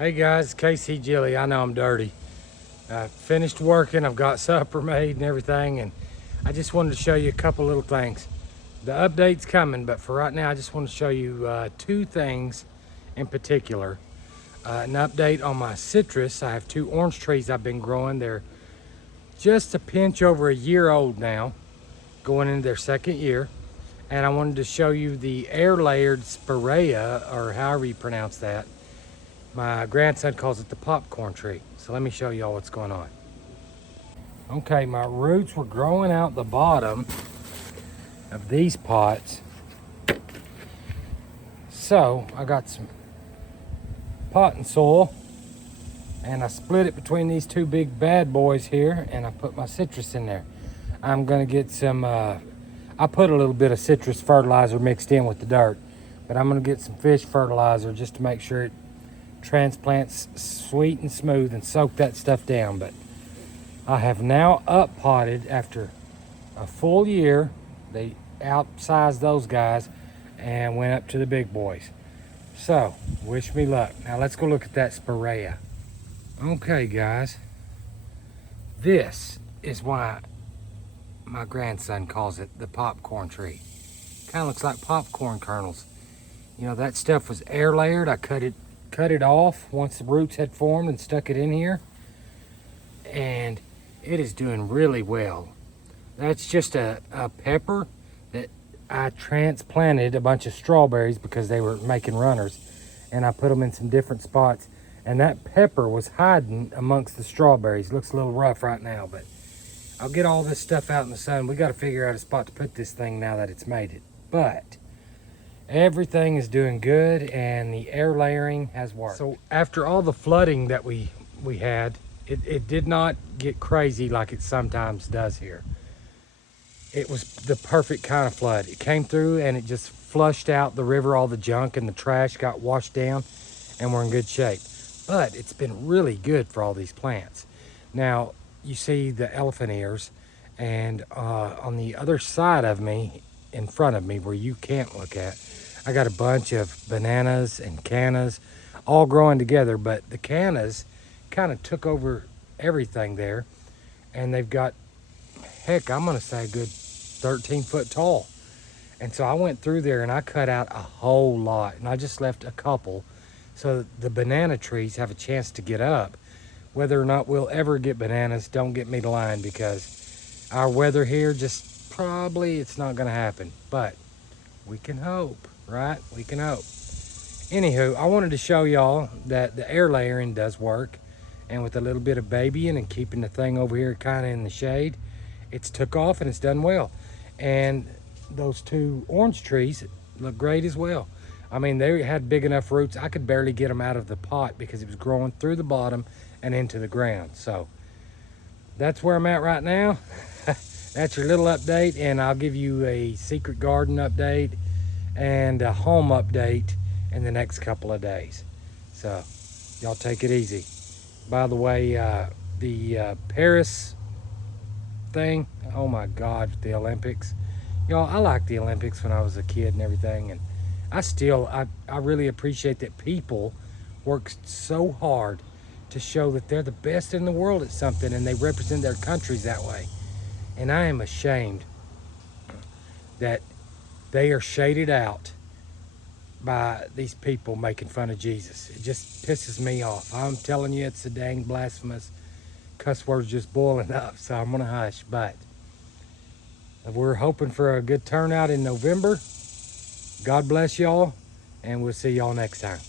Hey guys, KC Jilly. I know I'm dirty. I finished working, I've got supper made and everything, and I just wanted to show you a couple little things. The update's coming, but for right now I just want to show you two things in particular. An update on my citrus. I have two orange trees I've been growing. They're just a pinch over a year old now, going into their second year. And I wanted to show you the air layered Spirea, or however you pronounce that. My grandson calls it the popcorn tree. So let me show y'all what's going on. Okay, my roots were growing out the bottom of these pots. So I got some potting soil and I split it between these two big bad boys here, and I put my citrus in there. I'm gonna get some, I put a little bit of citrus fertilizer mixed in with the dirt, but I'm gonna get some fish fertilizer just to make sure it transplants sweet and smooth and soak that stuff down. But I have now up potted after a full year. They outsized those guys and went up to the big boys. So wish me luck. Now let's go look at that Spirea. Okay guys, this is why my grandson calls it the popcorn tree. Kind of looks like popcorn kernels. You know, that stuff was air layered. I cut it off once the roots had formed and stuck it in here, and it is doing really well. That's just a pepper that I transplanted a bunch of strawberries because they were making runners, and I put them in some different spots, and that pepper was hiding amongst the strawberries. Looks a little rough right now, but I'll get all this stuff out in the sun. We got to figure out a spot to put this thing now that it's made it. But everything is doing good and the air layering has worked. So after all the flooding that we had, it did not get crazy like it sometimes does here. It was the perfect kind of flood. It came through and it just flushed out the river. All the junk and the trash got washed down and we're in good shape. But it's been really good for all these plants. Now you see the elephant ears, and on the other side of me, in front of me where you can't look at, I got a bunch of bananas and cannas all growing together, but the cannas kind of took over everything there, and they've got, heck, I'm gonna say a good 13 foot tall. And so I went through there and I cut out a whole lot, and I just left a couple so the banana trees have a chance to get up. Whether or not we'll ever get bananas, don't get me to line, because our weather here just probably it's not gonna happen, but we can hope. Right? We can hope. Anywho, I wanted to show y'all that the air layering does work, and with a little bit of babying and keeping the thing over here kind of in the shade, it's took off and it's done well. And those two orange trees look great as well. I mean, they had big enough roots I could barely get them out of the pot because it was growing through the bottom and into the ground. So that's where I'm at right now. That's your little update, and I'll give you a secret garden update and a home update in the next couple of days. So y'all take it easy. By the way, the Paris thing, oh my God, the Olympics. Y'all, I liked the Olympics when I was a kid and everything, and I really appreciate that people work so hard to show that they're the best in the world at something, and they represent their countries that way. And I am ashamed that they are shaded out by these people making fun of Jesus. It just pisses me off. I'm telling you, it's a dang blasphemous. Cuss words just boiling up, so I'm gonna hush. But we're hoping for a good turnout in November. God bless y'all, and we'll see y'all next time.